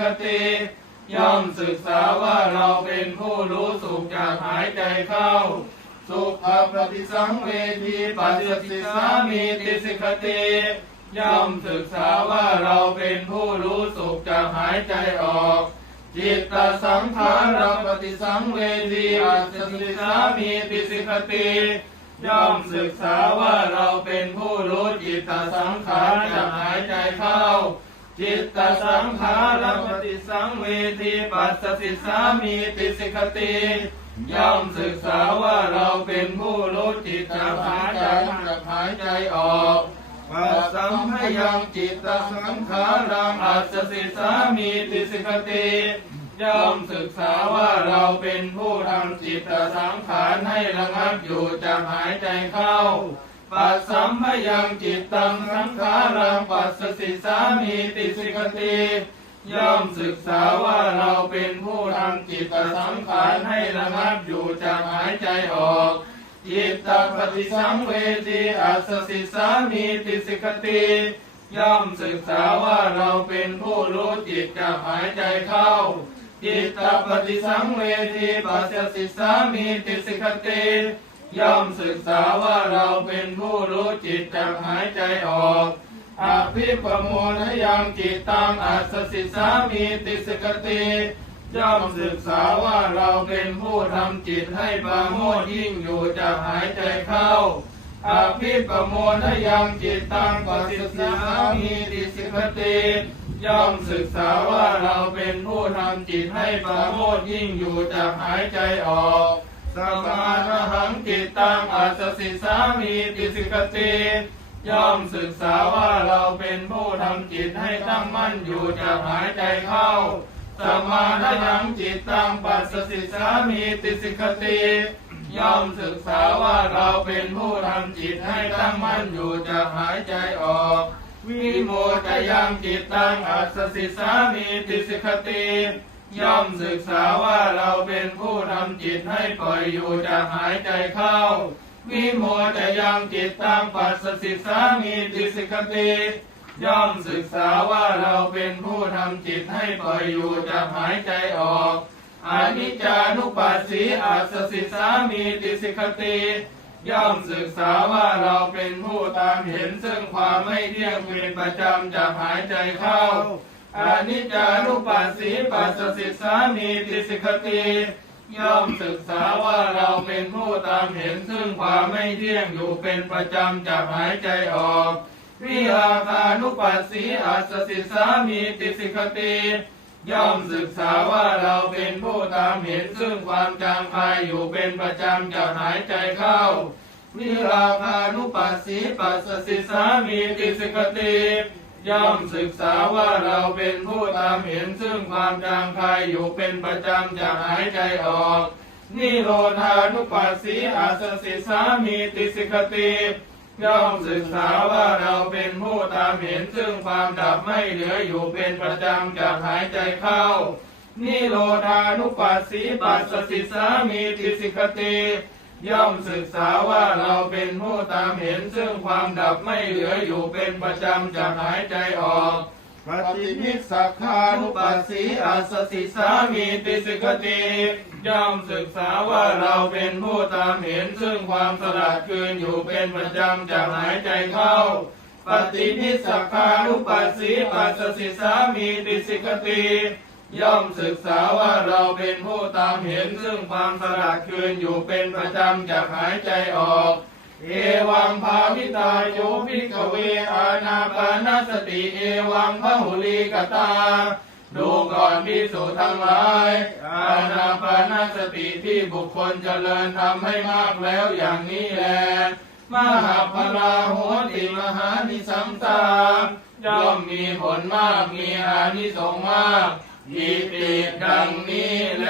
คติย่อมศึกษาว่าเราเป็นผู้รู้สุขจากหายใจเข้า สุขปฏิสังเวทีปัสสิสามีติสิกติย่อมศึกษาว่าเราเป็นผู้รู้สุขจากหายใจออก จิตตสังขารปฏิสังเวทีอัสสิสามีติสิกติย่อมศึกษาว่าเราเป็นผู้รู้จิตตสังขารจากหายใจเข้า จิตตสังขารปฏิสังเวทีปัสสิสามีติสิกติย่อมศึกษาว่าเราเป็นผู้รู้จิตจาหายใจจาหายใจออกปัสสัมพยังจิตตสังขารังอัสสิสามีติสิกติย่อมศึกษาว่าเราเป็นผู้ทำจิตตสังขารให้ระงับอยู่จากหายใจเข้า ปัสสัมพยังจิตตังสังขารังปัสสิสามีติสิกติย่อมศึกษาว่าเราเป็นผู้ทำจิตตสังขารให้ระงับอยู่จากหายใจออกจิตตปฏิสังเวทีอัสสิสามีติสิกติย่อมศึกษาว่าเราเป็นผู้รู้จิตจากหายใจเข้าจิตตปฏิสังเวทีปัสสสิสามีติสิกติ ย่อมศึกษาว่าเราเป็นผู้รู้จิตจากหายใจออกอภิปโมทยังจิตตังอัสสิสามีติสกติย่อมศึกษาว่าเราเป็นผู้ทำจิตให้ปราโมทยิ่งอยู่จากหายใจเข้าอภิปโมทยังจิตตังปัสสิสามีติสกติย่อมศึกษาว่าเราเป็นผู้ทำจิตให้ปราโมทยิ่งอยู่จากหายใจออก สมาหังจิตตังอัสสิสามีติสิกติย่อมศึกษาว่าเราเป็นผู้ทำจิตให้ตั้งมั่นอยู่จากหายใจเข้าสมาหังจิตตังปัสสิสามีติสิกติย่อมศึกษาว่าเราเป็นผู้ทำจิตให้ตั้งมั่นอยู่จากหายใจออก วิโมจยังจิตตังอัสสสิสามีติสิกติ ย่อมศึกษาว่าเราเป็นผู้ทำจิตให้ปล่อยอยู่จากหายใจเข้า วิโมจะยังจิตตังปัสสิสามีติสิกติย่อมศึกษาว่าเราเป็นผู้ทำจิตให้ปล่อยอยู่จากหายใจออกอนิจจานุปัสสีอัสสิสามีติสิกติ ย่อมศึกษาว่าเราเป็นผู้ตามเห็นซึ่งความไม่เที่ยงเป็นประจำจากหายใจเข้า อนิจจานุปัสสีปัสสิสามีติสิกติย่อมศึกษาว่าเราเป็นผู้ตามเห็นซึ่งความไม่เที่ยงอยู่เป็นประจำจากหายใจออก วิราคานุปัสสีอัสสิสามีติสิกติย่อมศึกษาว่าเราเป็นผู้ตามเห็นซึ่งความจางคายอยู่เป็นประจำจากหายใจเข้า วิราคานุปัสสีปัสสสิสามีติสิกติ ย่อมศึกษาว่าเราเป็นผู้ตามเห็นซึ่งความจางคายอยู่เป็นประจำจากหายใจออก นิโรธานุปัสสีอัสสิสามีติสิกติย่อมศึกษาว่าเราเป็นผู้ตามเห็นซึ่งความดับไม่เหลืออยู่เป็นประจำจากหายใจเข้า นิโรธานุปัสสีปัสสสิสามีติสิกติ ย่อมศึกษาว่าเราเป็นผู้ตามเห็นซึ่งความดับไม่เหลืออยู่เป็นประจำจากหายใจออกปฏิมิสักขานุปัสสีอัสสิสามีติสิกติย่อมศึกษาว่าเราเป็นผู้ตามเห็นซึ่งความสลัดคืนอยู่เป็นประจำจากหายใจเข้าปฏิมิสักขานุปัสสีปัสสิสามีติสิกติ ย่อมศึกษาว่าเราเป็นผู้ตามเห็นซึ่งความสลัดคืนอยู่เป็นประจำจากหายใจออก เอวังภาวิตาโยภิกเวอานาปานสติเอวังพหุลีกตา ดูก่อนพิสูจทั้งหลายอานาปานสติที่บุคคลเจริญทำให้มากแล้วอย่างนี้แลมหาพลาโหติมหานิสังสาย่อมมีผลมากมีอานิสงส์มาก อิติดังนี้แล